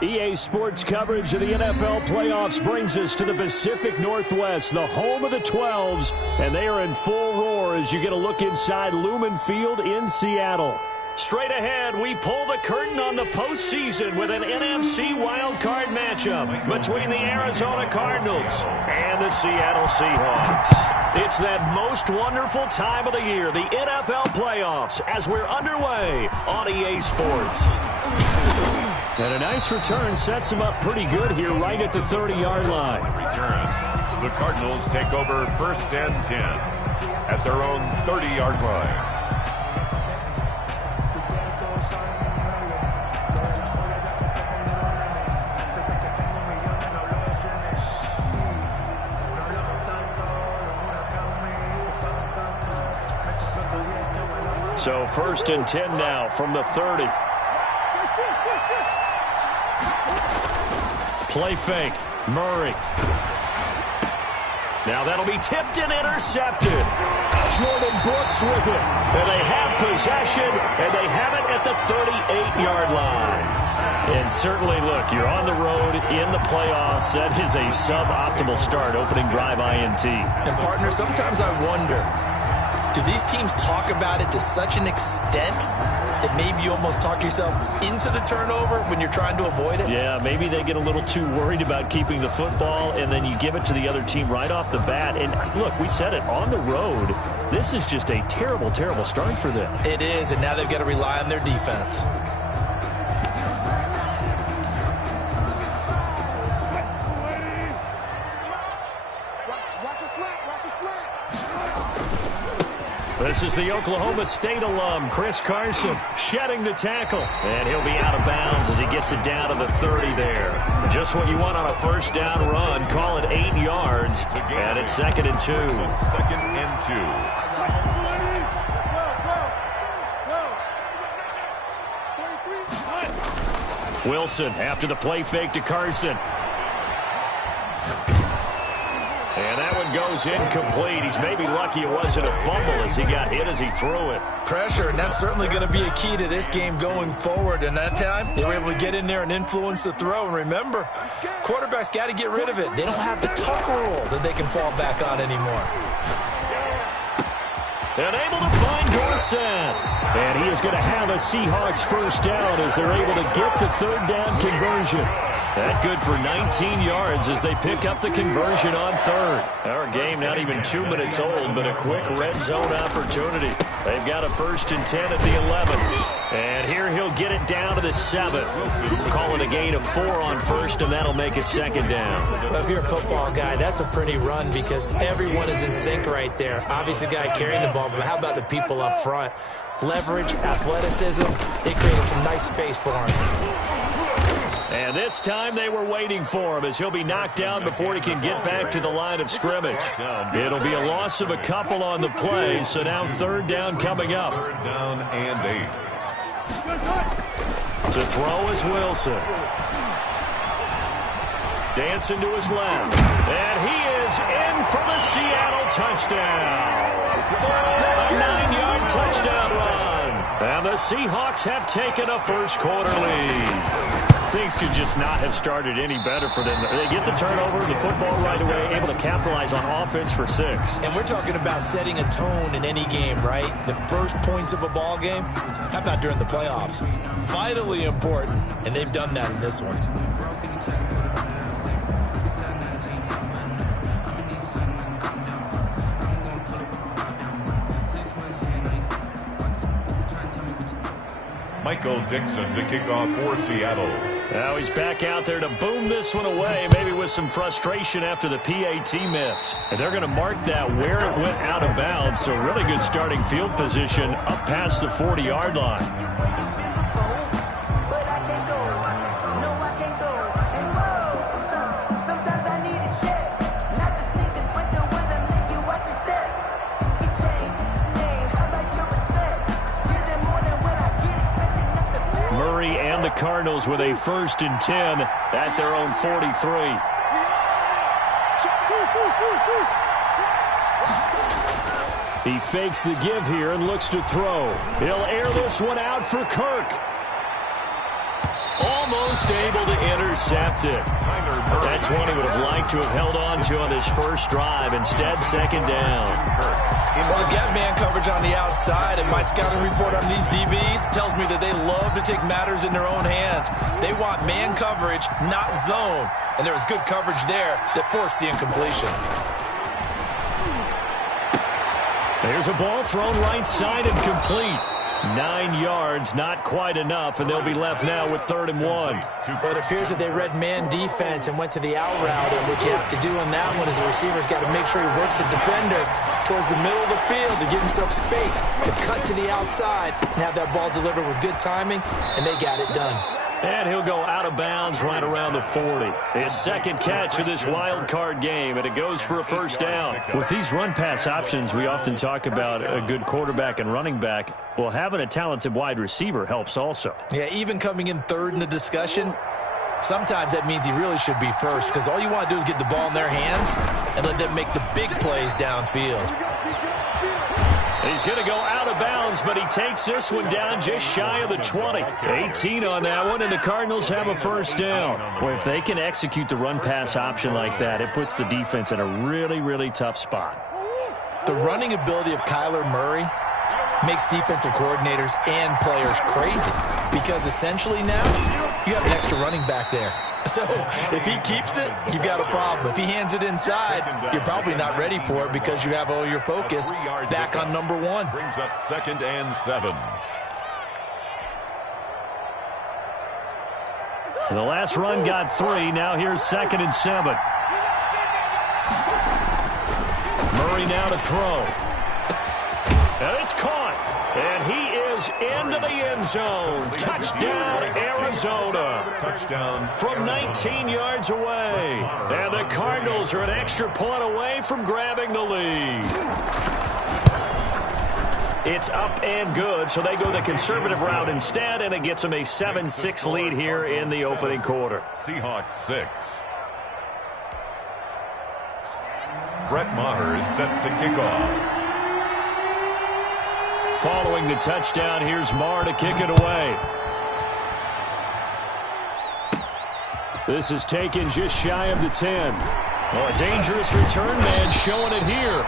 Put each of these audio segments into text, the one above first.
EA Sports coverage of the NFL playoffs brings us to the Pacific Northwest, the home of the 12s, and they are in full roar as you get a look inside Lumen Field in Seattle. Straight ahead, we pull the curtain on the postseason with an NFC wildcard matchup between the Arizona Cardinals and the Seattle Seahawks. It's that most wonderful time of the year, the NFL playoffs, as we're underway on EA Sports. And a nice return sets them up pretty good here right at the 30-yard line. Return. The Cardinals take over 1st and 10 at their own 30-yard line. So 1st and 10 now from the 30. Play fake. Murray. Now that'll be tipped and intercepted. Jordan Brooks with it. And they have possession, and they have it at the 38-yard line. And certainly, look, you're on the road in the playoffs. That is a suboptimal start, opening drive INT. And, partner, sometimes I wonder, do these teams talk about it to such an extent that maybe you almost talk yourself into the turnover when you're trying to avoid it? Yeah, maybe they get a little too worried about keeping the football, and then you give it to the other team right off the bat. And, look, we said it, on the road, this is just a terrible, terrible start for them. It is, and now they've got to rely on their defense. This is the Oklahoma State alum, Chris Carson, shedding the tackle. And he'll be out of bounds as he gets it down to the 30 there. Just what you want on a first down run. Call it 8 yards. And it's 2nd and 2. 2nd and 2. Wilson after the play fake to Carson. And that one goes incomplete. He's maybe lucky it wasn't a fumble as he got hit as he threw it. Pressure, and that's certainly going to be a key to this game going forward. And that time, they were able to get in there and influence the throw. And remember, quarterbacks got to get rid of it. They don't have the tuck rule that they can fall back on anymore. And able to find Dorsett. And he is going to have a Seahawks first down as they're able to get the 3rd down conversion. That good for 19 yards as they pick up the conversion on 3rd. Our game not even 2 minutes old, but a quick red zone opportunity. They've got a 1st and 10 at the 11. And here he'll get it down to the 7. Call it a gain of 4 on 1st, and that'll make it 2nd down. Well, if you're a football guy, that's a pretty run because everyone is in sync right there. Obviously, the guy carrying the ball, but how about the people up front? Leverage, athleticism, they created some nice space for him. And this time they were waiting for him as he'll be knocked down before he can get back to the line of scrimmage. It'll be a loss of a couple on the play, so now 3rd down coming up. 3rd down and 8. To throw is Wilson. Dancing to his left. And he is in for the Seattle touchdown. A 9-yard touchdown run. And the Seahawks have taken a first quarter lead. Things could just not have started any better for them. They get the turnover, the football right away, able to capitalize on offense for 6. And we're talking about setting a tone in any game, right? The first points of a ball game. How about during the playoffs? Vitally important, and they've done that in this one. Michael Dixon to kick off for Seattle. Now he's back out there to boom this one away, maybe with some frustration after the PAT miss. And they're going to mark that where it went out of bounds, so really good starting field position up past the 40-yard line. And the Cardinals with a 1st and 10 at their own 43. He fakes the give here and looks to throw. He'll air this one out for Kirk. Almost almost able to intercept it. That's one he would have liked to have held on to on his first drive. Instead, second down. Well, they've got man coverage on the outside, and my scouting report on these DBs tells me that they love to take matters in their own hands. They want man coverage, not zone. And there was good coverage there that forced the incompletion. There's a ball thrown right side and complete. 9 yards, not quite enough, and they'll be left now with 3rd and 1. But it appears that they read man defense and went to the out route, and what you have to do on that one is the receiver's got to make sure he works the defender towards the middle of the field to give himself space to cut to the outside and have that ball delivered with good timing, and they got it done. And he'll go out of bounds right around the 40. His second catch of this wild card game, and it goes for a first down. With these run-pass options, we often talk about a good quarterback and running back. Well, having a talented wide receiver helps also. Yeah, even coming in third in the discussion, sometimes that means he really should be first, because all you want to do is get the ball in their hands and let them make the big plays downfield. He's going to go out of bounds, but he takes this one down just shy of the 20. 18 on that one, and the Cardinals have a first down. Boy, if they can execute the run-pass option like that, it puts the defense in a really, really tough spot. The running ability of Kyler Murray makes defensive coordinators and players crazy, because essentially now you have an extra running back there. So if he keeps it, you've got a problem. If he hands it inside, you're probably not ready for it because you have all your focus back on number 1. Brings up 2nd and 7. The last run got 3. Now here's 2nd and 7. Murray now to throw. And it's caught. And he is into the end zone. Touchdown, Arizona. Touchdown from 19 yards away. And the Cardinals are an extra point away from grabbing the lead. It's up and good, so they go the conservative route instead, and it gets them a 7-6 lead here in the opening quarter. Seahawks 6. Brett Maher is set to kick off. Following the touchdown, here's Maher to kick it away. This is taken just shy of the 10. Well, a dangerous return man showing it here.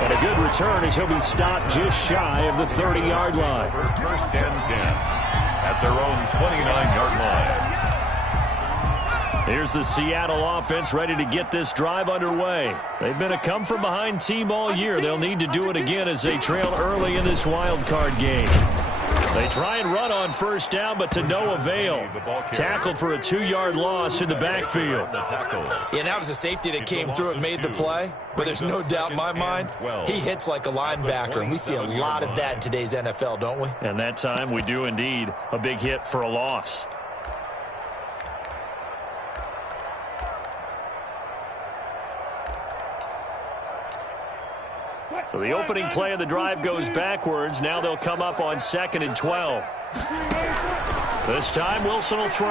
And a good return as he'll be stopped just shy of the 30-yard line. First and 10 at their own 29-yard line. Here's the Seattle offense ready to get this drive underway. They've been a come-from-behind team all year. They'll need to do it again as they trail early in this wild card game. They try and run on first down, but to no avail. Tackled for a 2-yard loss in the backfield. Yeah, that was a safety that came through and made the play. But there's no doubt in my mind, he hits like a linebacker, and we see a lot of that in today's NFL, don't we? And that time we do indeed. A big hit for a loss. So the opening play of the drive goes backwards. Now they'll come up on 2nd and 12. This time Wilson will throw.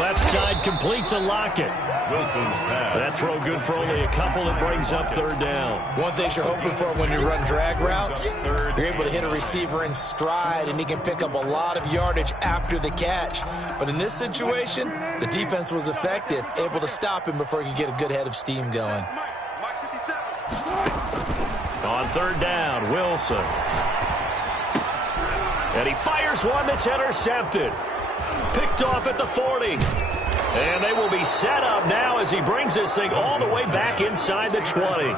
Left side complete to Lockett. Wilson's pass. That throw good for only a couple. It brings up 3rd down. One thing you're hoping for when you run drag routes, you're able to hit a receiver in stride, and he can pick up a lot of yardage after the catch. But in this situation, the defense was effective, able to stop him before he could get a good head of steam going. On 3rd down, Wilson. And he fires one that's intercepted. Picked off at the 40. And they will be set up now as he brings this thing all the way back inside the 20.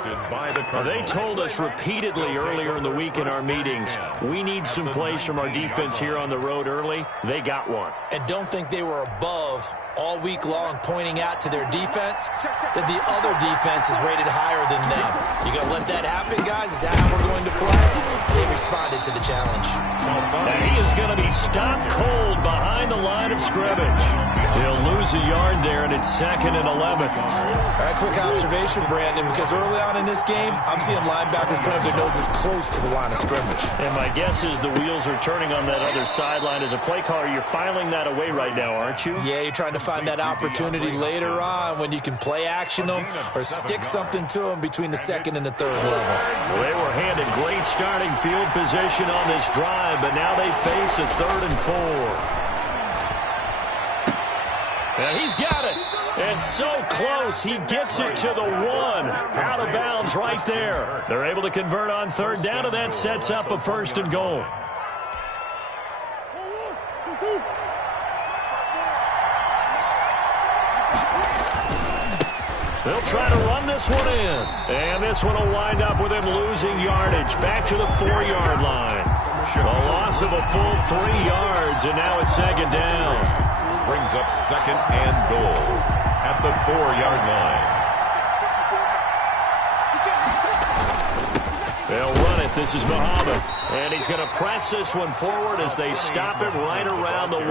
They told us repeatedly earlier in the week in our meetings, we need some plays from our defense here on the road early. They got one. And don't think they were above all week long pointing out to their defense that the other defense is rated higher than them. You going to let that happen, guys? Is that how we're going to play? They responded to the challenge. And he is going to be stopped cold behind the line of scrimmage. He'll lose a yard there, and it's 2nd and 11. All right, quick observation, Brandon, because early on in this game, I'm seeing linebackers putting their noses close to the line of scrimmage. And my guess is the wheels are turning on that other sideline. As a play caller, you're filing that away right now, aren't you? Yeah, you're trying to find that opportunity later on when you can play action them or stick something to them between the 2nd and the 3rd level. Well, they were handed great starting field position on this drive, but now they face a 3rd and 4. And he's got it. And so close, he gets it to the 1. Out of bounds right there. They're able to convert on third down, and that sets up a 1st and goal. They'll try to run this one in. And this one will wind up with him losing yardage. Back to the 4-yard line. A loss of a full 3 yards, and now it's 2nd down. Brings up 2nd and goal at the 4-yard line. They'll run it. This is Muhammad. And he's going to press this one forward as they stop him right around the 1.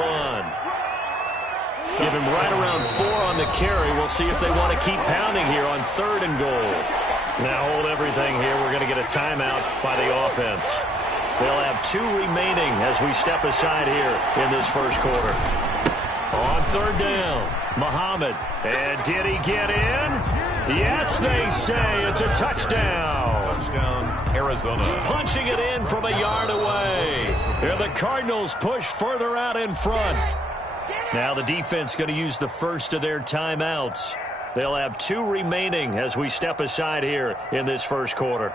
Give him right around 4 on the carry. We'll see if they want to keep pounding here on 3rd and goal. Now hold everything here. We're going to get a timeout by the offense. They'll have 2 remaining as we step aside here in this 1st quarter. On 3rd down, Muhammad. And did he get in? Yes, they say it's a touchdown. Touchdown, Arizona. Punching it in from a yard away. And the Cardinals push further out in front. Now the defense going to use the first of their timeouts. They'll have 2 remaining as we step aside here in this 1st quarter.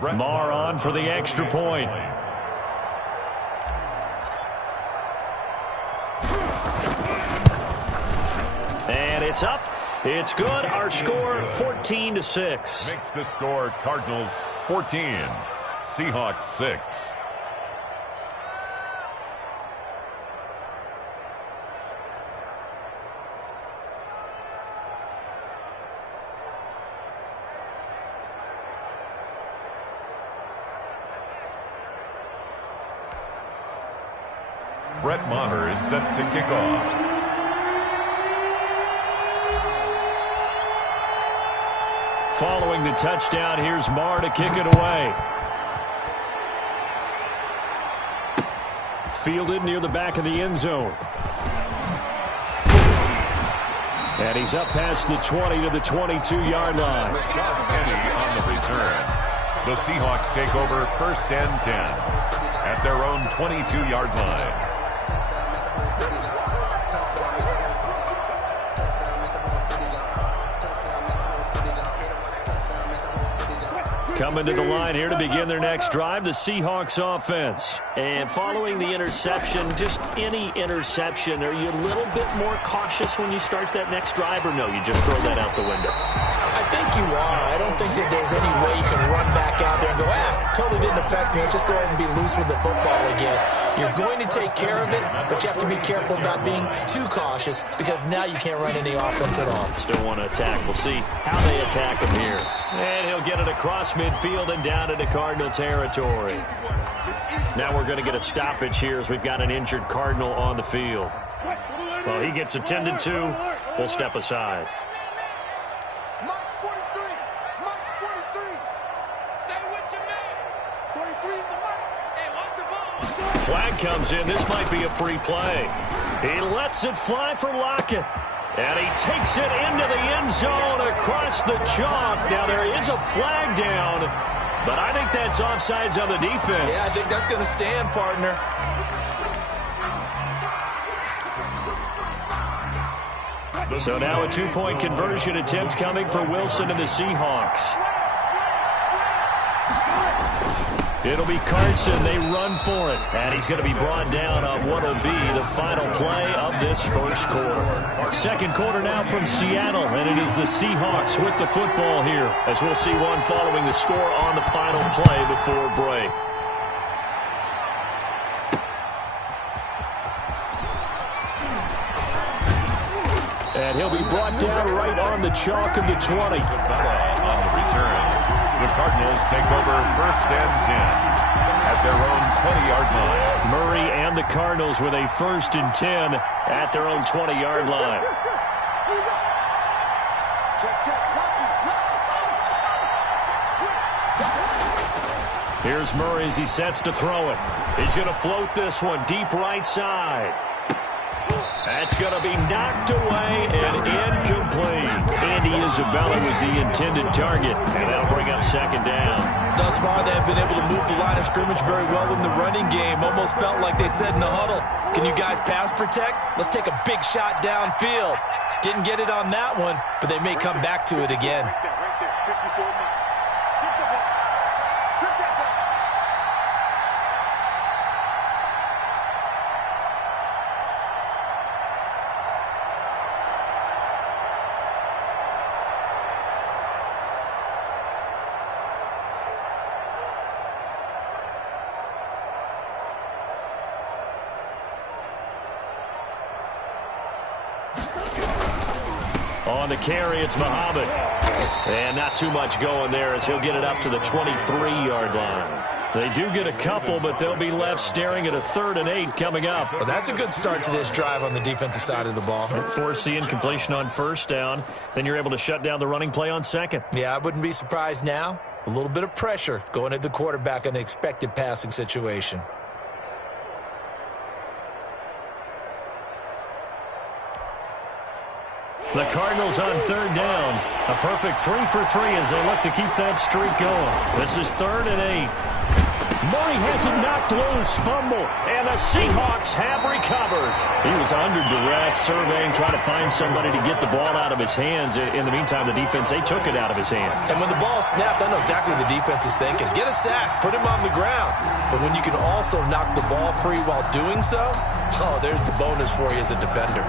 Marr on for the extra point. And it's up. It's good. Our score 14-6. Makes the score Cardinals 14, Seahawks 6. Brett Maher is set to kick off. Following the touchdown, here's Marr to kick it away. Fielded near the back of the end zone. And he's up past the 20 to the 22-yard line. Rashad Penny on the return. The Seahawks take over 1st and 10 at their own 22-yard line. Coming to the line here to begin their next drive, the Seahawks offense. And following the interception, just any interception, are you a little bit more cautious when you start that next drive, or no, you just throw that out the window? I think you are. I don't think that there's any way you can run back out there and go, totally didn't affect me. Let's just go ahead and be loose with the football again. You're going to take care of it, but you have to be careful about being too cautious because now you can't run any offense at all. Still want to attack. We'll see how they attack him here. And he'll get it across midfield and down into Cardinal territory. Now we're going to get a stoppage here as we've got an injured Cardinal on the field. Well, he gets attended to. We'll step aside. Flag comes in. This might be a free play. He lets it fly for Lockett. And he takes it into the end zone across the chalk. Now there is a flag down, but I think that's offsides on the defense. Yeah, I think that's going to stand, partner. So now a 2-point conversion attempt coming for Wilson and the Seahawks. It'll be Carson. They run for it. And he's going to be brought down on what will be the final play of this 1st quarter. 2nd quarter now from Seattle, and it is the Seahawks with the football here, as we'll see one following the score on the final play before break. And he'll be brought down right on the chalk of the 20. On the return. The Cardinals take over 1st and 10 at their own 20-yard line. Murray and the Cardinals with a 1st and 10 at their own 20-yard line. Here's Murray as he sets to throw it. He's going to float this one deep right side. That's going to be knocked away and incomplete. Andy Isabella was the intended target, and that'll bring up second down. Thus far, they have been able to move the line of scrimmage very well in the running game. Almost felt like they said in the huddle, can you guys pass protect? Let's take a big shot downfield. Didn't get it on that one, but they may come back to it again. On the carry, it's Muhammad. And not too much going there as he'll get it up to the 23-yard line. They do get a couple, but they'll be left staring at a 3rd and 8 coming up. Well, that's a good start to this drive on the defensive side of the ball. Force the incompletion on first down. Then you're able to shut down the running play on second. Yeah, I wouldn't be surprised now. A little bit of pressure going at the quarterback in an expected passing situation. The Cardinals on 3rd down. A perfect 3 for 3 as they look to keep that streak going. This is 3rd and 8. Murray has it knocked loose. Fumble. And the Seahawks have recovered. He was under duress, surveying, trying to find somebody to get the ball out of his hands. In the meantime, the defense, they took it out of his hands. And when the ball snapped, I know exactly what the defense is thinking. Get a sack. Put him on the ground. But when you can also knock the ball free while doing so, oh, there's the bonus for you as a defender.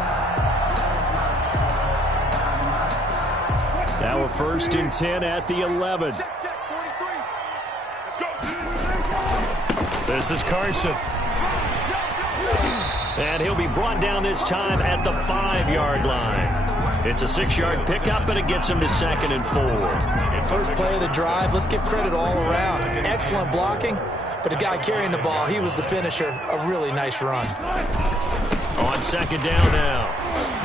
Now a 1st and 10 at the 11. This is Carson. And he'll be brought down this time at the 5-yard line. It's a 6-yard pickup, and it gets him to 2nd and 4. First play of the drive, let's give credit all around. Excellent blocking, but the guy carrying the ball, he was the finisher. A really nice run. On 2nd down now.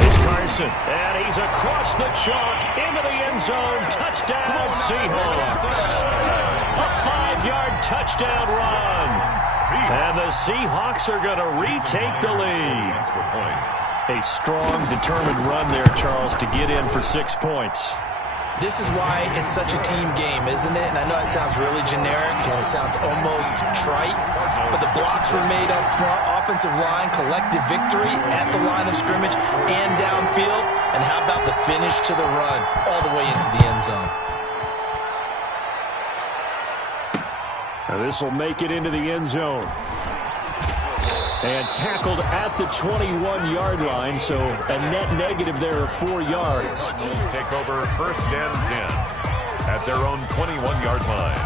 It's Carson, and he's across the chalk into the end zone. Touchdown, Seahawks. A 5-yard touchdown run. And the Seahawks are going to retake the lead. A strong, determined run there, Charles, to get in for 6 points. This is why it's such a team game, isn't it? And I know it sounds really generic and it sounds almost trite, but the blocks were made up front, offensive line, collective victory at the line of scrimmage and downfield. And how about the finish to the run all the way into the end zone? Now this will make it into the end zone. And tackled at the 21-yard line, so a net negative there of 4 yards. Cardinals take over 1st and 10 at their own 21-yard line.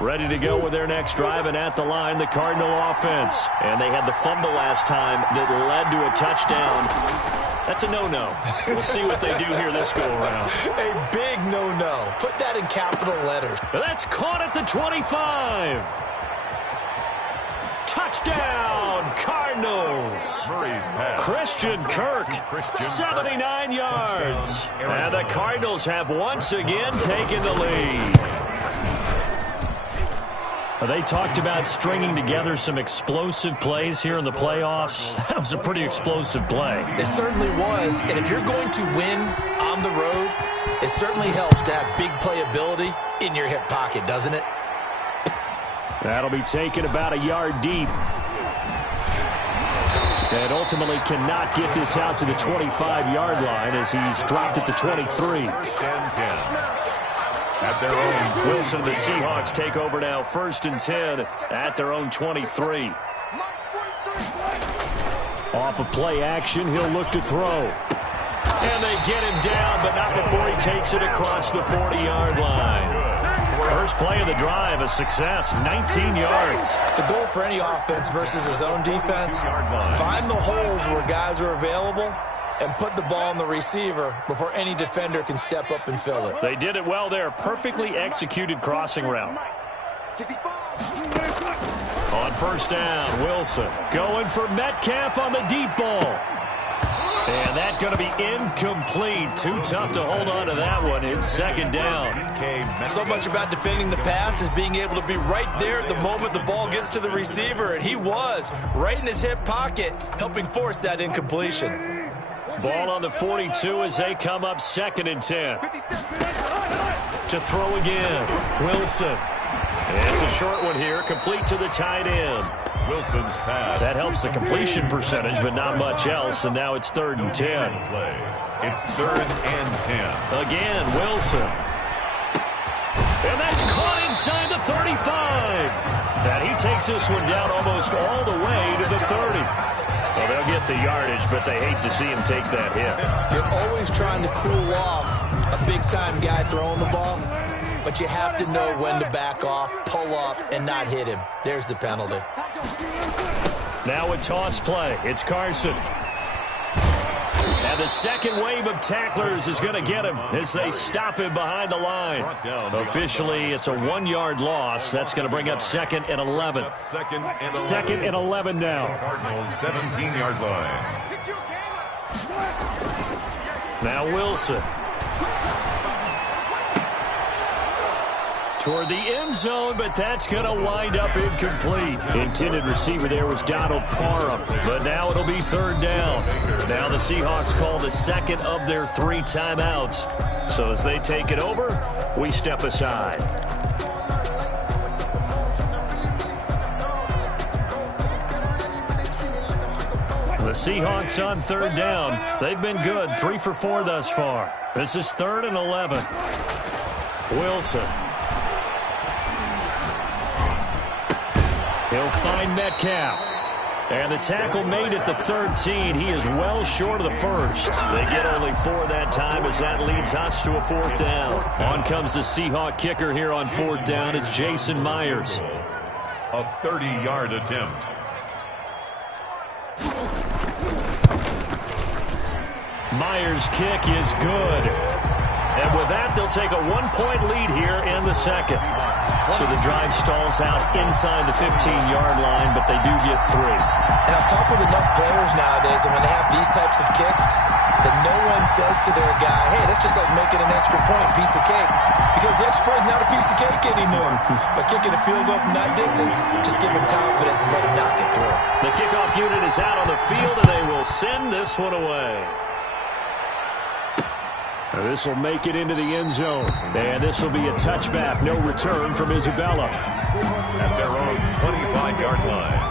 Ready to go with their next drive, and at the line, the Cardinal offense. And they had the fumble last time that led to a touchdown. That's a no-no. We'll see what they do here this go-around. A big no-no. Put that in capital letters. That's caught at the 25. Touchdown, Cardinals. Christian Kirk, 79 yards. And the Cardinals have once again taken the lead. They talked about stringing together some explosive plays here in the playoffs. That was a pretty explosive play. It certainly was. And if you're going to win on the road, it certainly helps to have big playability in your hip pocket, doesn't it? That'll be taken about a yard deep. And ultimately cannot get this out to the 25-yard line as he's dropped at the 23. 1st and 10 at their own. Wilson, the Seahawks take over now 1st and 10 at their own 23. Off of play action, he'll look to throw. And they get him down, but not before he takes it across the 40-yard line. First play of the drive, a success, 19 yards. The goal for any offense versus his own defense, find the holes where guys are available and put the ball on the receiver before any defender can step up and fill it. They did it well there, perfectly executed crossing route. On 1st down, Wilson going for Metcalf on the deep ball. And that's going to be incomplete. Too tough to hold on to that one. It's second down. So much about defending the pass is being able to be right there at the moment the ball gets to the receiver. And he was right in his hip pocket, helping force that incompletion. Ball on the 42 as they come up 2nd and 10. To throw again. Wilson. It's a short one here, complete to the tight end. Wilson's pass. That helps the completion percentage, but not much else, and now it's 3rd and 10. It's 3rd and 10. Again, Wilson. And that's caught inside the 35. And he takes this one down almost all the way to the 30. Well, they'll get the yardage, but they hate to see him take that hit. You're always trying to cool off a big-time guy throwing the ball, but you have to know when to back off, pull up, and not hit him. There's the penalty. Now a toss play. It's Carson. And the second wave of tacklers is going to get him as they stop him behind the line. Officially, it's a 1-yard loss. That's going to bring up 2nd and 11. 2nd and 11 now. Cardinals 17-yard line. Now Wilson. Toward the end zone, but that's going to wind up incomplete. The intended receiver there was Donald Parham, but now it'll be 3rd down. Now the Seahawks call the 2nd of their 3 timeouts. So as they take it over, we step aside. The Seahawks on 3rd down. They've been good, 3 for 4 thus far. This is 3rd and 11. Wilson. He'll find Metcalf. And the tackle made at the 13. He is well short of the first. They get only 4 that time as that leads us to a 4th down. On comes the Seahawk kicker here on 4th down. It's Jason Myers. A 30-yard attempt. Myers' kick is good. And with that, they'll take a 1-point lead here in the 2nd. So the drive stalls out inside the 15-yard line, but they do get 3. And I've talked with enough players nowadays, and when they have these types of kicks, that no one says to their guy, hey, that's just like making an extra point, piece of cake. Because the extra point is not a piece of cake anymore. But kicking a field goal from that distance, just give him confidence and let him knock it through. The kickoff unit is out on the field, and they will send this one away. This will make it into the end zone. And this will be a touchback. No return from Isabella. At their own 25-yard line.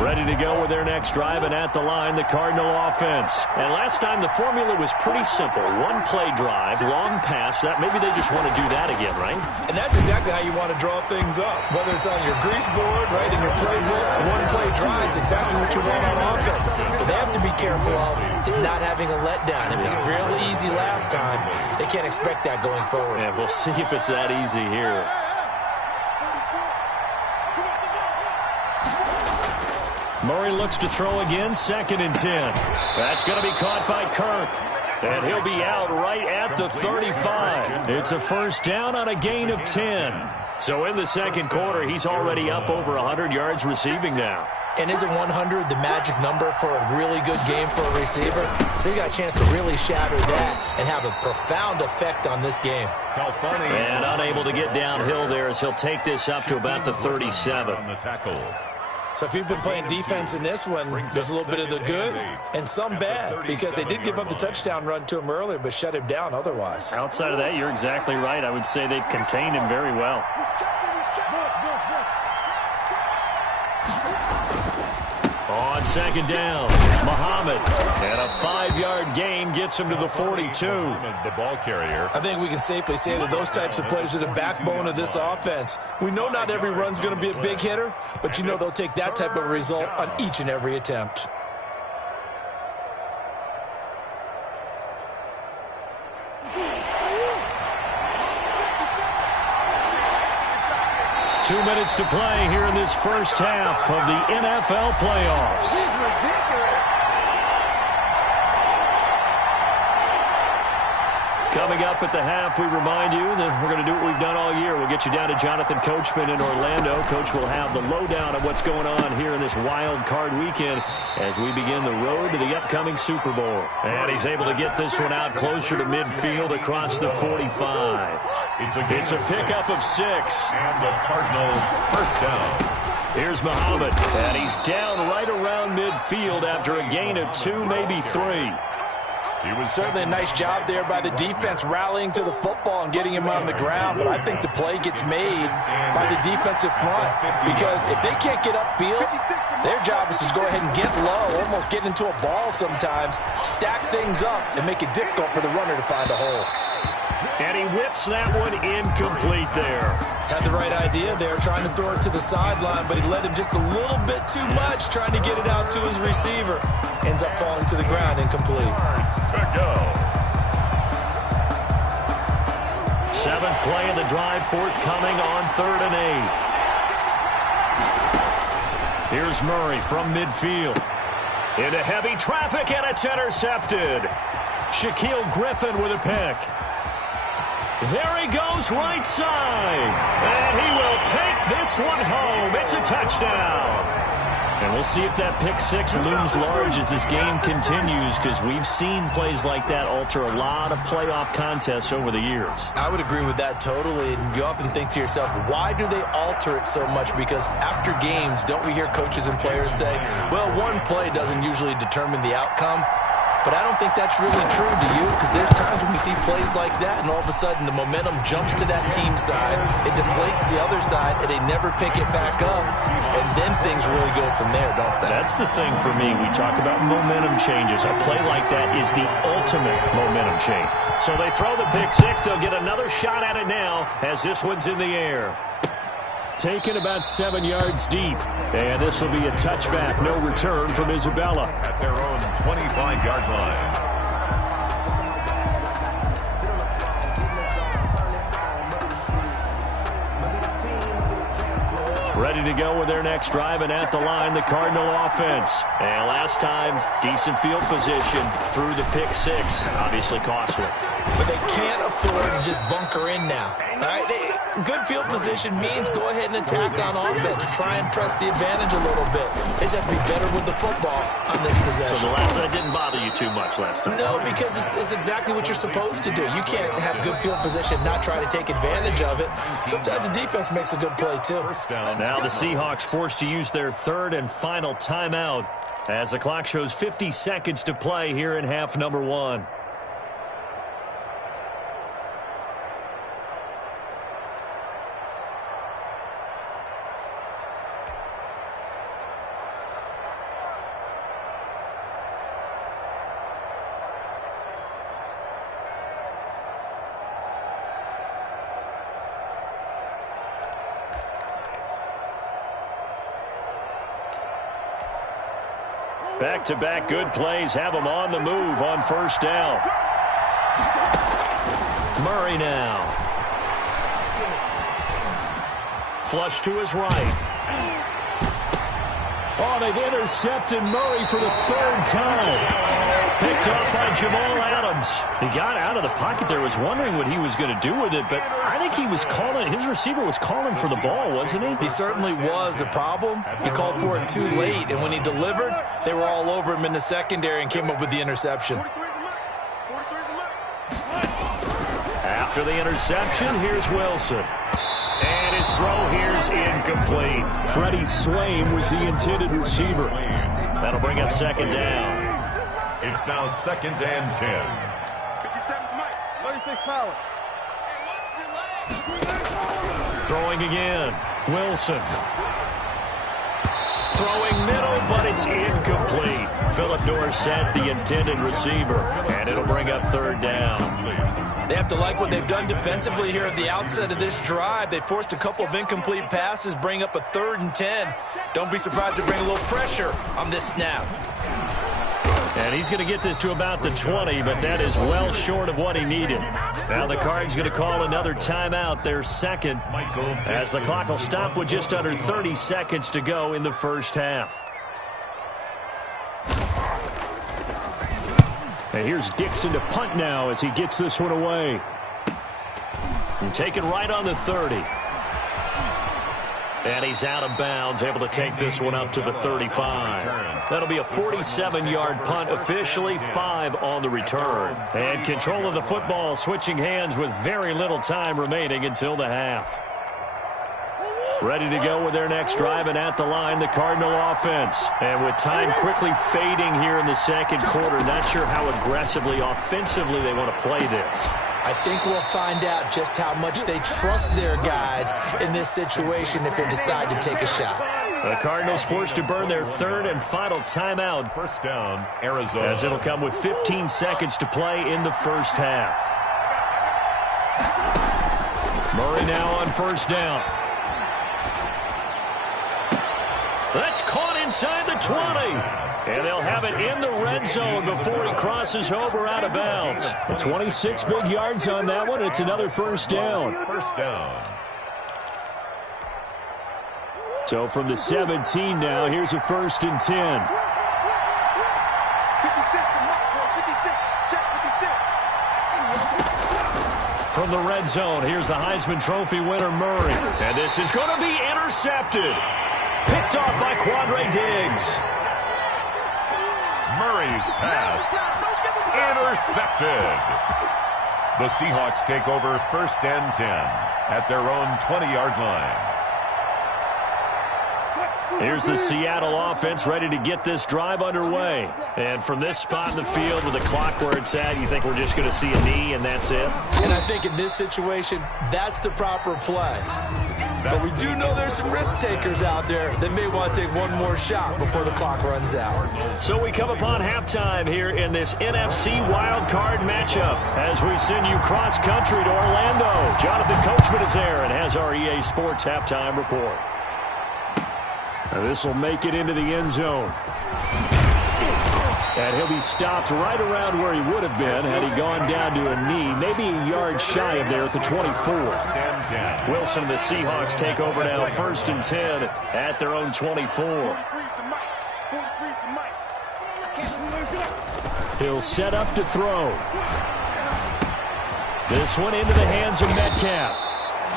Ready to go with their next drive, and at the line, the Cardinal offense. And last time, the formula was pretty simple. 1-play drive, long pass. That maybe they just want to do that again, right? And that's exactly how you want to draw things up. Whether it's on your grease board, right, in your playbook, 1-play drive is exactly what you want on offense. What they have to be careful of is not having a letdown. It was real easy last time. They can't expect that going forward. Yeah, we'll see if it's that easy here. Murray looks to throw again, 2nd and 10. That's going to be caught by Kirk. And he'll be out right at the 35. It's a 1st down on a gain of 10. So in the 2nd quarter, he's already up over 100 yards receiving now. And isn't 100 the magic number for a really good game for a receiver? So you got a chance to really shatter that and have a profound effect on this game. And unable to get downhill there as he'll take this up to about the 37. So if you've been playing defense in this one, there's a little bit of the good and some bad, because they did give up the touchdown run to him earlier but shut him down otherwise. Outside of that, you're exactly right. I would say they've contained him very well. On 2nd down, Muhammad. And a 5-yard gain gets him to the 42. The ball carrier. I think we can safely say that those types of plays are the backbone of this offense. We know not every run's going to be a big hitter, but you know they'll take that type of result on each and every attempt. Two minutes to play here in this first half of the NFL playoffs. Coming up at the half, we remind you that we're going to do what we've done all year. We'll get you down to Jonathan Coachman in Orlando. Coach will have the lowdown of what's going on here in this wild card weekend as we begin the road to the upcoming Super Bowl. And he's able to get this one out closer to midfield across the 45. It's a pickup of 6. And the Cardinals first down. Here's Muhammad, and he's down right around midfield after a gain of 2, maybe 3. It was certainly a nice job there by the defense rallying to the football and getting him on the ground, but I think the play gets made by the defensive front because if they can't get upfield, their job is to go ahead and get low, almost get into a ball sometimes, stack things up, and make it difficult for the runner to find a hole. And he whips that one incomplete there. Had the right idea there, trying to throw it to the sideline, but he led him just a little bit too much, trying to get it out to his receiver. Ends up falling to the ground, incomplete. To go. 7th play of the drive, forthcoming on 3rd and 8. Here's Murray from midfield. Into heavy traffic, and it's intercepted. Shaquille Griffin with a pick. There he goes right side. And he will take this one home. It's a touchdown. And we'll see if that pick 6 looms large as this game continues because we've seen plays like that alter a lot of playoff contests over the years. I would agree with that totally. And you often think to yourself, why do they alter it so much? Because after games, don't we hear coaches and players say, well, one play doesn't usually determine the outcome. But I don't think that's really true, do you? Because there's times when we see plays like that, and all of a sudden the momentum jumps to that team side, it deflates the other side, and they never pick it back up, and then things really go from there, don't they? That's the thing for me. We talk about momentum changes. A play like that is the ultimate momentum change. So they throw the pick 6. They'll get another shot at it now as this one's in the air. Taken about 7 yards deep. And this will be a touchback. No return from Isabella. At their own 25-yard line. Ready to go with their next drive, and at the line, the Cardinal offense. And last time, decent field position through the pick 6. Obviously costly. But they can't afford to just bunker in now. All right, good field position means go ahead and attack on offense. Try and press the advantage a little bit. They just have to be better with the football on this possession. So the last one didn't bother you too much last time? No, because it's exactly what you're supposed to do. You can't have good field position and not try to take advantage of it. Sometimes the defense makes a good play, too. Now the Seahawks forced to use their 3rd and final timeout as the clock shows 50 seconds to play here in half number 1. Back-to-back good plays have them on the move on 1st down. Murray now. Flush to his right. Oh, they've intercepted Murray for the 3rd time. Picked up by Jamal Adams. He got out of the pocket there, was wondering what he was going to do with it, but I think he was calling, his receiver was calling for the ball, wasn't he? He certainly was. The problem, he called for it too late, and when he delivered, they were all over him in the secondary and came up with the interception. After the interception, here's Wilson. And his throw here's incomplete. Freddie Swain was the intended receiver. That'll bring up 2nd down. It's now 2nd and 10. Throwing again. Wilson. Throwing middle, but it's incomplete. Philip Dorsett, the intended receiver. And it'll bring up 3rd down. They have to like what they've done defensively here at the outset of this drive. They forced a couple of incomplete passes, bring up a 3rd and 10. Don't be surprised to bring a little pressure on this snap. And he's going to get this to about the 20, but that is well short of what he needed. Now the Cards going to call another timeout, their 2nd, as the clock will stop with just under 30 seconds to go in the 1st half. And here's Dixon to punt now as he gets this one away. And taken right on the 30. And he's out of bounds, able to take this one up to the 35. That'll be a 47-yard punt, officially 5 on the return. And control of the football, switching hands with very little time remaining until the half. Ready to go with their next drive, and at the line, the Cardinal offense. And with time quickly fading here in the second quarter, not sure how aggressively, offensively they want to play this. I think we'll find out just how much they trust their guys in this situation if they decide to take a shot. The Cardinals forced to burn their third and final timeout. First down, Arizona. As it'll come with 15 seconds to play in the first half. Murray now on first down. That's caught inside the 20. And they'll have it in the red zone before he crosses over out of bounds. 26 big yards on that one. It's another first down. First down. So from the 17 now, here's a 1st and 10. From the red zone, here's the Heisman Trophy winner, Murray. And this is going to be intercepted. Picked off by Quandre Diggs. Murray's pass intercepted. The Seahawks take over 1st and 10 at their own 20-yard line. Here's the Seattle offense ready to get this drive underway. And from this spot in the field with the clock where it's at, you think we're just going to see a knee and that's it? And I think in this situation, that's the proper play. But we do know there's some risk takers out there that may want to take one more shot before the clock runs out. So we come upon halftime here in this NFC wildcard matchup as we send you cross-country to Orlando. Jonathan Coachman is there and has our EA Sports halftime report. And this will make it into the end zone. And he'll be stopped right around where he would have been had he gone down to a knee, maybe a yard shy of there at the 24. Wilson and the Seahawks take over now, 1st and 10 at their own 24. He'll set up to throw. This one into the hands of Metcalf.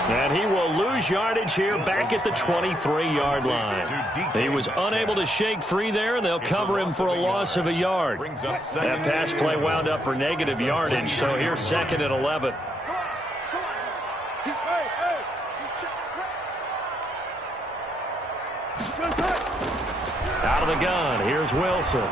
And he will lose yardage here back at the 23-yard line. He was unable to shake free there, and they'll cover him for a loss of a yard. That pass play wound up for negative yardage, so here's 2nd and 11. Out of the gun, here's Wilson.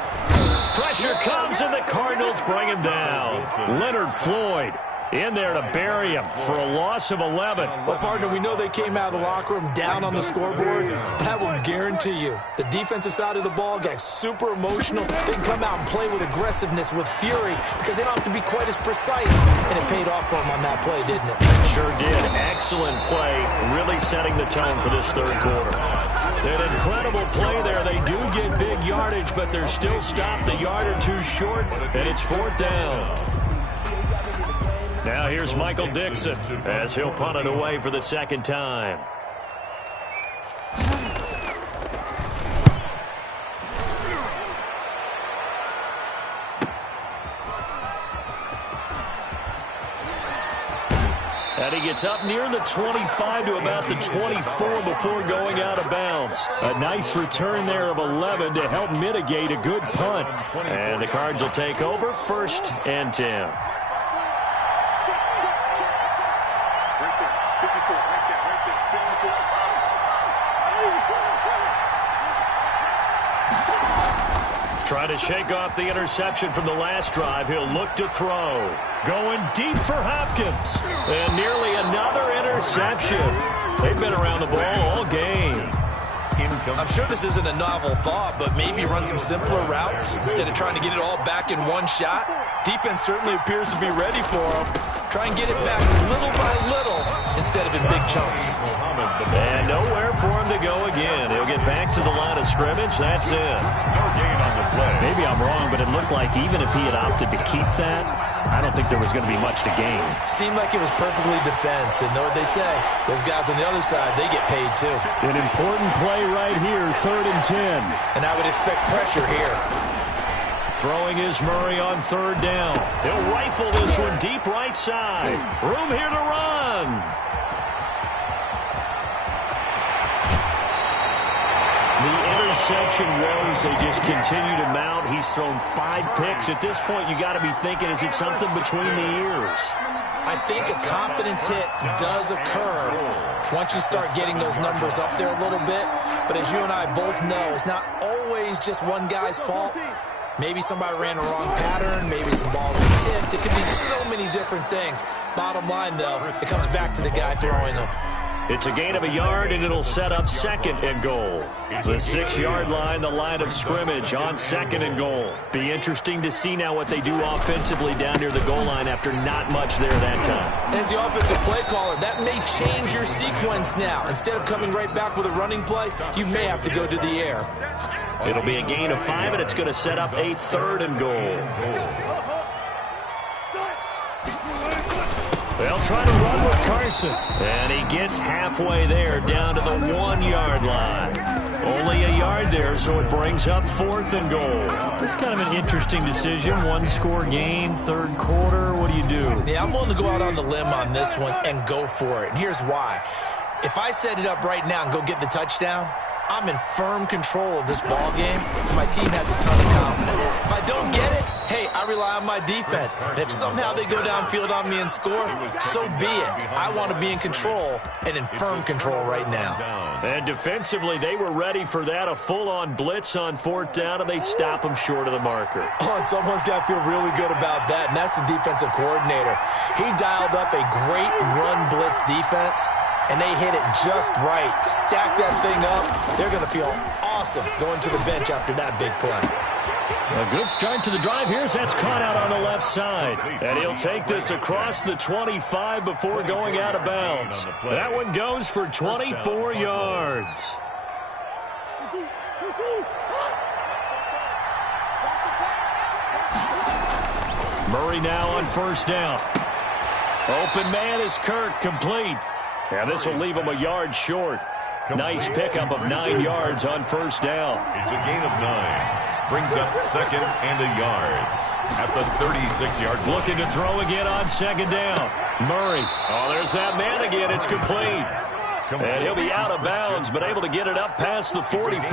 Pressure comes, and the Cardinals bring him down. Leonard Floyd in there to bury him for a loss of 11. Well, partner, we know they came out of the locker room down on the scoreboard, but I will guarantee you the defensive side of the ball got super emotional. They can come out and play with aggressiveness, with fury, because they don't have to be quite as precise, and it paid off for them on that play, didn't it? Sure did. Excellent play, really setting the tone for this third quarter. An incredible play there. They do get big yardage, but they're still stopped a yard or two short, and it's 4th down. Now here's Michael Dixon as he'll punt it away for the 2nd time. And he gets up near the 25 to about the 24 before going out of bounds. A nice return there of 11 to help mitigate a good punt. And the Cards will take over 1st and 10. Trying to shake off the interception from the last drive. He'll look to throw. Going deep for Hopkins. And nearly another interception. They've been around the ball all game. I'm sure this isn't a novel thought, but maybe run some simpler routes instead of trying to get it all back in one shot. Defense certainly appears to be ready for him. Try and get it back little by little instead of in big chunks. And nowhere for him to go again. He'll get back to the line of scrimmage. That's it. No gain on the play. Maybe I'm wrong, but it looked like even if he had opted to keep that, I don't think there was going to be much to gain. Seemed like it was perfectly defense. And know what they say? Those guys on the other side, they get paid too. An important play right here, 3rd and 10. And I would expect pressure here. Throwing is Murray on third down. He'll rifle this one deep right side. Room here to run. The interception woes, they just continue to mount. He's thrown 5 picks. At this point, you got to be thinking, is it something between the ears? I think a confidence hit does occur once you start getting those numbers up there a little bit. But as you and I both know, it's not always just one guy's fault. Maybe somebody ran a wrong pattern. Maybe some ball was tipped. It could be so many different things. Bottom line, though, it comes back to the guy throwing them. It's a gain of a yard, and it'll set up 2nd and goal. The 6-yard line, the line of scrimmage on 2nd and goal. Be interesting to see now what they do offensively down near the goal line after not much there that time. As the offensive play caller, that may change your sequence now. Instead of coming right back with a running play, you may have to go to the air. It'll be a gain of 5, and it's going to set up a 3rd and goal. They'll try to run with Carson. And he gets halfway there, down to the 1-yard line. Only a yard there, so it brings up 4th and goal. It's kind of an interesting decision. 1-score game, 3rd quarter. What do you do? Yeah, I'm willing to go out on the limb on this one and go for it. And here's why. If I set it up right now and go get the touchdown, I'm in firm control of this ball game, and my team has a ton of confidence. If I don't get it, hey, I rely on my defense. And if somehow they go downfield on me and score, so be it. I want to be in control and in firm control right now. And defensively, they were ready for that, a full-on blitz on 4th down, and they stop them short of the marker. Oh, and someone's got to feel really good about that, and that's the defensive coordinator. He dialed up a great run blitz defense, and they hit it just right. Stack that thing up. They're going to feel awesome going to the bench after that big play. A good start to the drive. Here's that's caught out on the left side. And he'll take this across the 25 before going out of bounds. That one goes for 24 yards. Murray now on 1st down. Open man is Kirk, complete. And this will leave him a yard short. Nice pickup of 9 yards on 1st down. It's a gain of 9. Brings up 2nd and a yard at the 36-yard line. Looking to throw again on 2nd down. Murray. Oh, there's that man again. It's complete. And he'll be out of bounds, but able to get it up past the 45.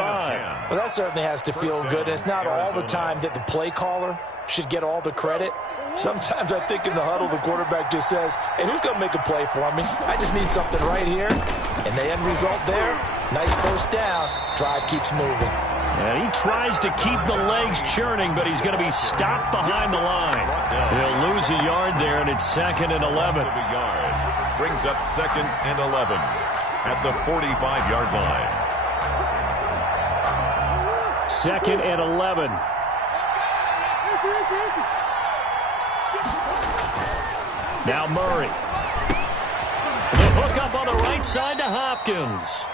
Well, that certainly has to feel good. It's not all the time that the play caller should get all the credit. Sometimes I think in the huddle, the quarterback just says, hey, who's going to make a play for me? I just need something right here. And the end result there, nice 1st down. Drive keeps moving. And he tries to keep the legs churning, but he's going to be stopped behind the line. He'll lose a yard there, and it's 2nd and 11. Brings up 2nd and 11 at the 45-yard line. 2nd and 11. Now Murray. The hook up on the right side to Hopkins.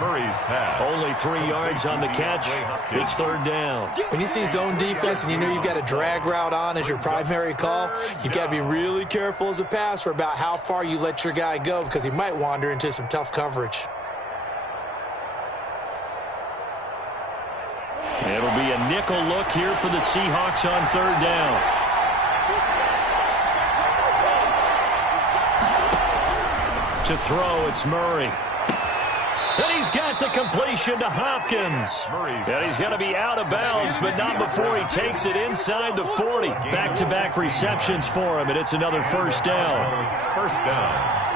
Murray's pass. Only 3 yards on the catch. It's 3rd down. When you see zone defense and you know you've got a drag route on as your primary call, you've got to be really careful as a passer about how far you let your guy go because he might wander into some tough coverage. It'll be a nickel look here for the Seahawks on 3rd down. To throw, it's Murray. And he's got the completion to Hopkins. And he's going to be out of bounds, but not before he takes it inside the 40. Back-to-back receptions for him, and it's another 1st down. 1st down.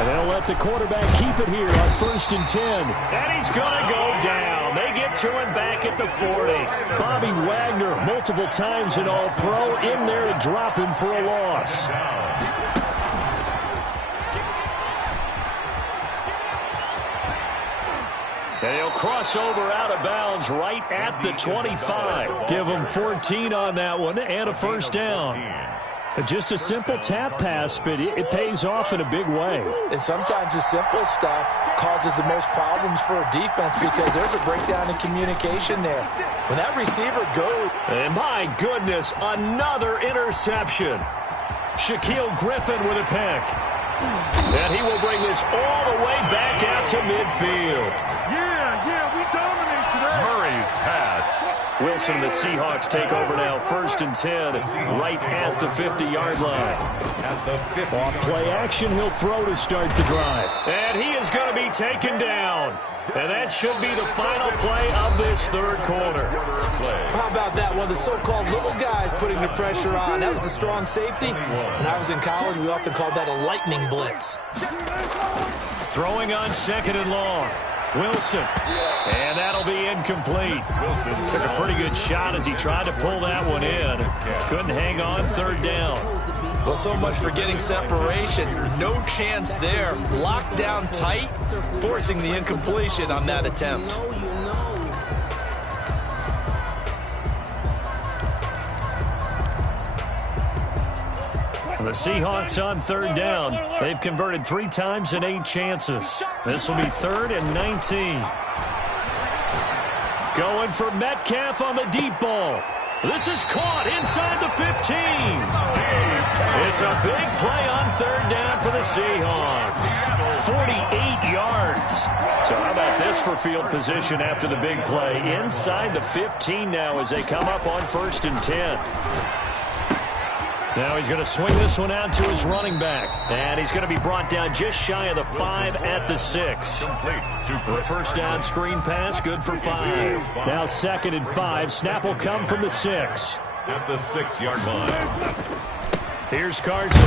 And they'll let the quarterback keep it here on 1st and 10. And he's going to go down. They get to him back at the 40. Bobby Wagner, multiple times an All-Pro, in there to drop him for a loss. And he'll cross over out of bounds right at the 25. Give him 14 on that one and a 1st down. Just a simple tap pass, but it pays off in a big way. And sometimes the simple stuff causes the most problems for a defense because there's a breakdown in communication there. When that receiver goes... And my goodness, another interception. Shaquille Griffin with a pick. And he will bring this all the way back out to midfield. Yeah. Wilson and the Seahawks take over now, 1st and 10, right at the 50-yard line. Off play action, he'll throw to start the drive. And he is going to be taken down. And that should be the final play of this third quarter. How about that one? The so-called little guys putting the pressure on. That was a strong safety. When I was in college, we often called that a lightning blitz. Throwing on 2nd and long. Wilson. And that'll be incomplete. Wilson took a pretty good shot as he tried to pull that one in. Couldn't hang on 3rd down. Well, so much for getting separation. No chance there. Locked down tight, forcing the incompletion on that attempt. The Seahawks on 3rd down. They've converted 3 times in 8 chances. This will be 3rd and 19. Going for Metcalf on the deep ball. This is caught inside the 15. It's a big play on 3rd down for the Seahawks. 48 yards. So how about this for field position after the big play? Inside the 15 now as they come up on 1st and 10. Now he's going to swing this one out to his running back. And he's going to be brought down just shy of the 5 at the 6. The first down screen pass, good for 5. Now 2nd and 5. Snap will come from the 6. At the 6-yard line. Here's Carson.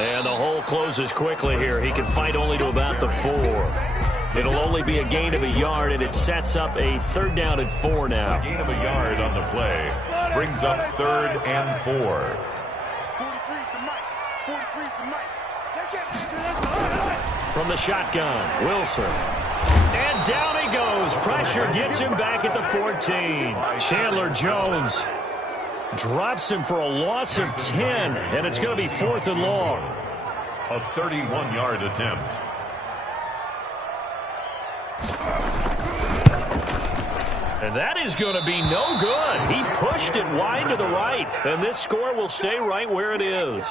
And the hole closes quickly here. He can fight only to about the 4. It'll only be a gain of a yard, and it sets up a 3rd down and 4 now. A gain of a yard on the play. Brings up 3rd and 4. 43's the mic. 43's the mic. From the shotgun, Wilson. And down he goes. Pressure gets him back at the 14. Chandler Jones drops him for a loss of 10, and it's going to be 4th and long. A 31-yard attempt. And that is going to be no good. He pushed it wide to the right, and this score will stay right where it is.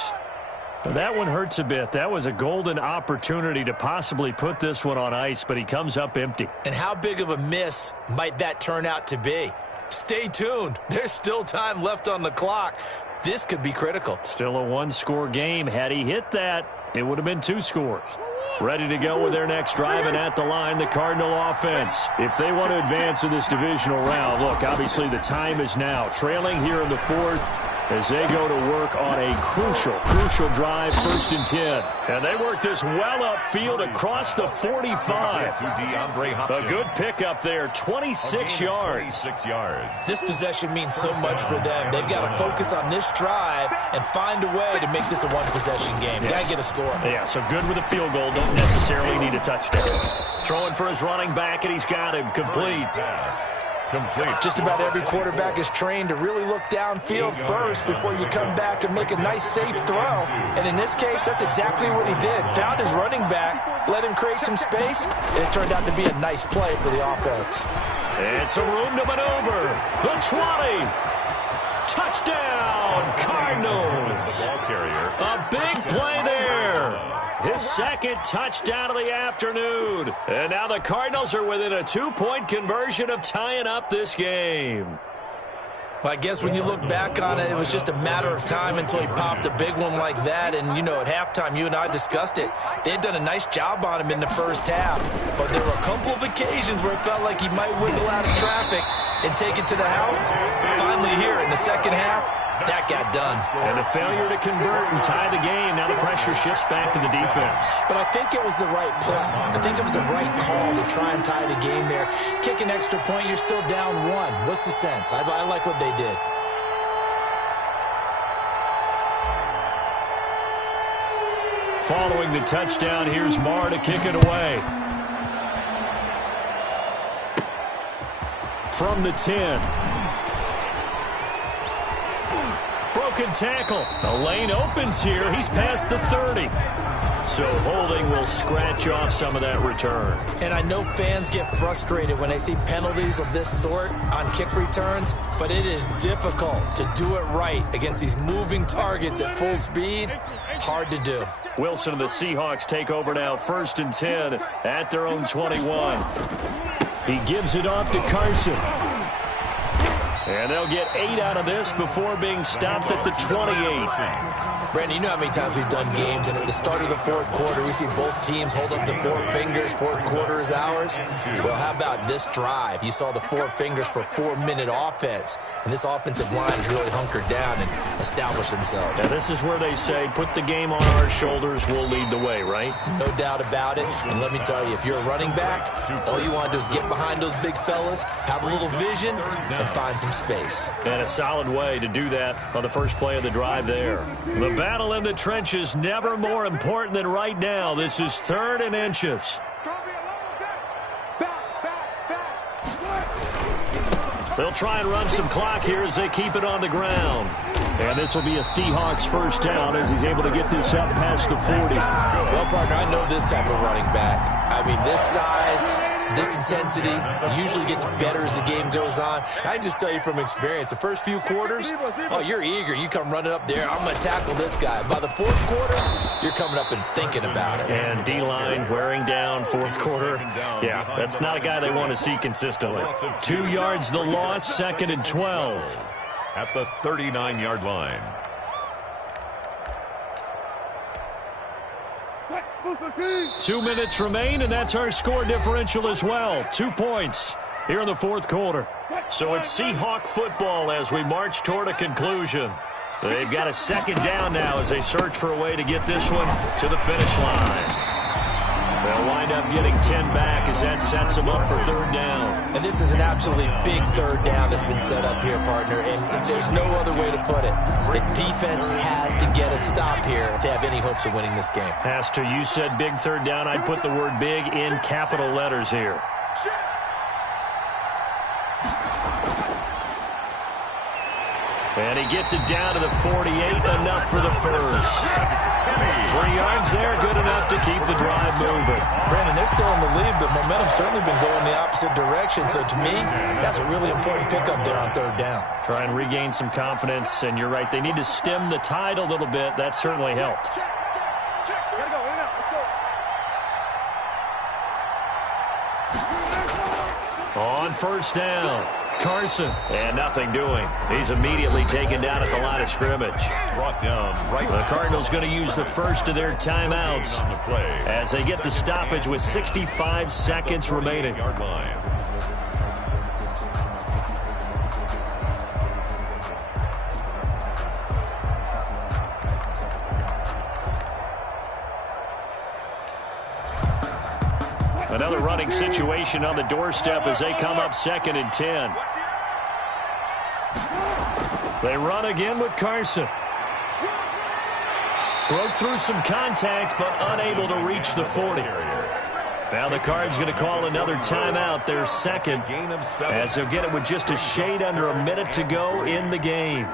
But that one hurts a bit. That was a golden opportunity to possibly put this one on ice, but he comes up empty. And how big of a miss might that turn out to be? Stay tuned. There's still time left on the clock. This could be critical. Still a 1-score game. Had he hit that, it would have been 2 scores. Ready to go with their next drive, and at the line, the Cardinal offense. If they want to advance in this divisional round, look, obviously the time is now. Trailing here in the 4th as they go to work on a crucial drive, 1st and 10. And they work this well upfield across the 45. A good pickup there, 26 yards. This possession means so much for them. They've got to focus on this drive and find a way to make this a one-possession game. Got to get a score. Yeah, so good with a field goal. Don't necessarily need a touchdown. Throwing for his running back, and he's got him complete. Just about every quarterback is trained to really look downfield first before you come back and make a nice, safe throw. And in this case, that's exactly what he did. Found his running back, let him create some space, and it turned out to be a nice play for the offense. And some room to maneuver. The 20. Touchdown, Cardinals. A big play there. His 2nd touchdown of the afternoon. And now the Cardinals are within a 2-point conversion of tying up this game. Well, I guess when you look back on it, it was just a matter of time until he popped a big one like that. And, you know, at halftime, you and I discussed it. They had done a nice job on him in the first half. But there were a couple of occasions where it felt like he might wiggle out of traffic and take it to the house. Finally here in the second half, that got done. And a failure to convert and tie the game. Now the pressure shifts back to the defense. But I think it was the right play. I think it was the right call to try and tie the game there. Kick an extra point, you're still down 1. What's the sense? I like what they did. Following the touchdown, here's Marr to kick it away. From the 10. Broken tackle. The lane opens here. He's past the 30. So holding will scratch off some of that return. And I know fans get frustrated when they see penalties of this sort on kick returns, but it is difficult to do it right against these moving targets at full speed. Hard to do. Wilson and the Seahawks take over now, 1st and 10 at their own 21. He gives it off to Carson. And they'll get 8 out of this before being stopped at the 28. Brandon, you know how many times we've done games, and at the start of the fourth quarter, we see both teams hold up the 4 fingers, fourth quarter is ours. Well, how about this drive? You saw the 4 fingers for 4-minute offense, and this offensive line has really hunkered down and established themselves. Now, this is where they say, put the game on our shoulders, we'll lead the way, right? No doubt about it, and let me tell you, if you're a running back, all you want to do is get behind those big fellas, have a little vision, and find some space. And a solid way to do that on the first play of the drive there. The battle in the trenches never more important than right now. This is 3rd and inches. They'll try and run some clock here as they keep it on the ground. And this will be a Seahawks first down as he's able to get this up past the 40. Well, partner, I know this type of running back. I mean, this size, this intensity usually gets better as the game goes on. I can just tell you from experience, the first few quarters, oh, you're eager. You come running up there, I'm going to tackle this guy. By the fourth quarter, you're coming up and thinking about it. And D-line wearing down fourth quarter. Yeah, that's not a guy they want to see consistently. 2 yards the loss, 2nd and 12. At the 39-yard line. Two minutes remain, and that's our score differential as well. 2 points here in the fourth quarter. So it's Seahawk football as we march toward a conclusion. They've got a 2nd down now as they search for a way to get this one to the finish line. They'll wind up getting 10 back as that sets them up for 3rd down. And this is an absolutely big 3rd down that's been set up here, partner, and there's no other way to put it. The defense has to get a stop here if they have any hopes of winning this game. Has to. You said big 3rd down. I'd put the word big in capital letters here. And he gets it down to the 48, enough for the first. 3 yards there, good enough to keep the drive moving. Brandon, they're still in the lead, but momentum's certainly been going the opposite direction. So to me, that's a really important pickup there on 3rd down. Try and regain some confidence, and you're right, they need to stem the tide a little bit. That certainly helped. On 1st down, Carson, and nothing doing. He's immediately taken down at the line of scrimmage. Brought down right. The Cardinals going to use the first of their timeouts as they get the stoppage with 65 seconds remaining. Yard line. Another running situation on the doorstep as they come up 2nd and 10. They run again with Carson. Broke through some contact, but unable to reach the 40. Now the Cards going to call another timeout, their 2nd, as they'll get it with just a shade under a minute to go in the game.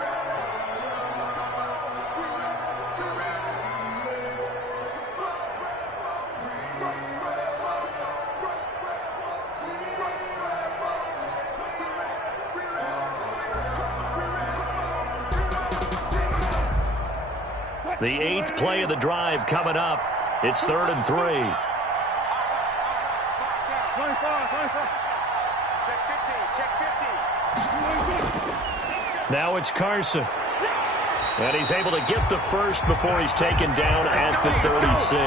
The 8th play of the drive coming up. It's 3rd and 3. Now it's Carson. And he's able to get the first before he's taken down at the 36.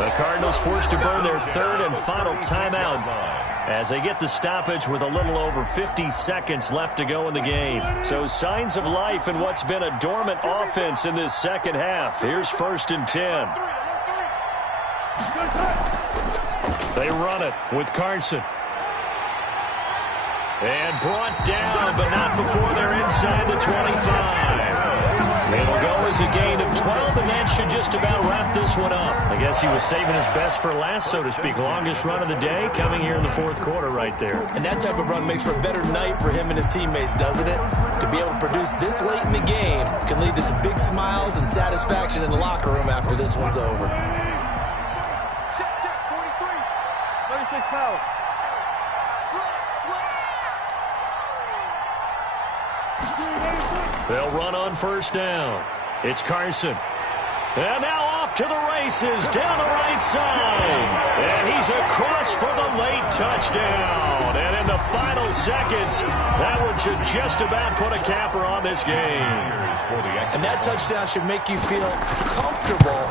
The Cardinals forced to burn their 3rd and final timeout as they get the stoppage with a little over 50 seconds left to go in the game. So signs of life in what's been a dormant offense in this 2nd half. Here's 1st and 10. They run it with Carson. And brought down, but not before they're inside the 25. It'll go as a gain of 12, and that should just about wrap this one up. I guess he was saving his best for last, so to speak. Longest run of the day coming here in the fourth quarter right there. And that type of run makes for a better night for him and his teammates, doesn't it? To be able to produce this late in the game can lead to some big smiles and satisfaction in the locker room after this one's over. Check, 43. 36 pounds. They'll run on 1st down. It's Carson. And now off to the races down the right side. And he's across for the late touchdown. And in the final seconds. That one should just about put a capper on this game. And that touchdown should make you feel comfortable.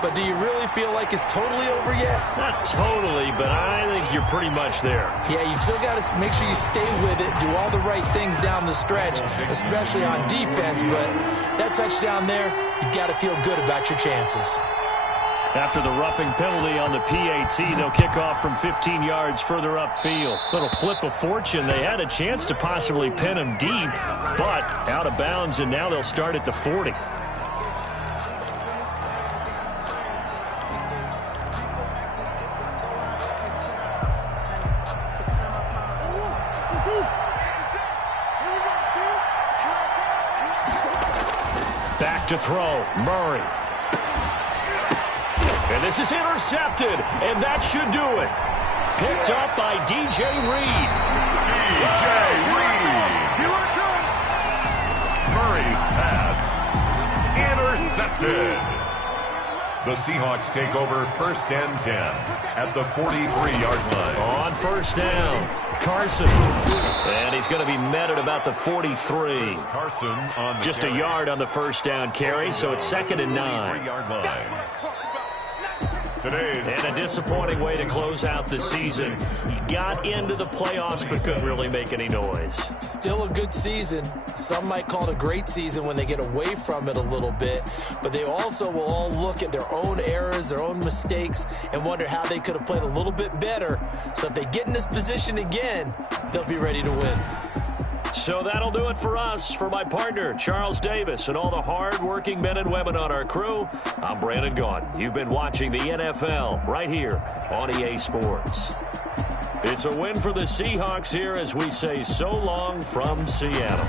But do you really feel like it's totally over yet? Not totally, but I think you're pretty much there. Yeah, you've still got to make sure you stay with it, do all the right things down the stretch, especially on defense. But that touchdown there, you've got to feel good about your chances. After the roughing penalty on the PAT, they'll kick off from 15 yards further upfield. Little flip of fortune. They had a chance to possibly pin him deep, but out of bounds, and now they'll start at the 40. Back to throw, Murray. And this is intercepted, and that should do it. Picked up by DJ Reed. DJ Reed. Murray's pass intercepted. The Seahawks take over 1st and 10 at the 43-yard line. On first down, Carson. And he's going to be met at about the 43. Carson on the Just carry. a yard on the first down carry, so it's 2nd and 9. 43-yard line. Today's And a disappointing way to close out the season. You got into the playoffs but couldn't really make any noise. Still a good season. Some might call it a great season when they get away from it a little bit. But they also will all look at their own errors, their own mistakes, and wonder how they could have played a little bit better. So if they get in this position again, they'll be ready to win. So that'll do it for us. For my partner, Charles Davis, and all the hard-working men and women on our crew, I'm Brandon Gaudin. You've been watching the NFL right here on EA Sports. It's a win for the Seahawks here as we say so long from Seattle.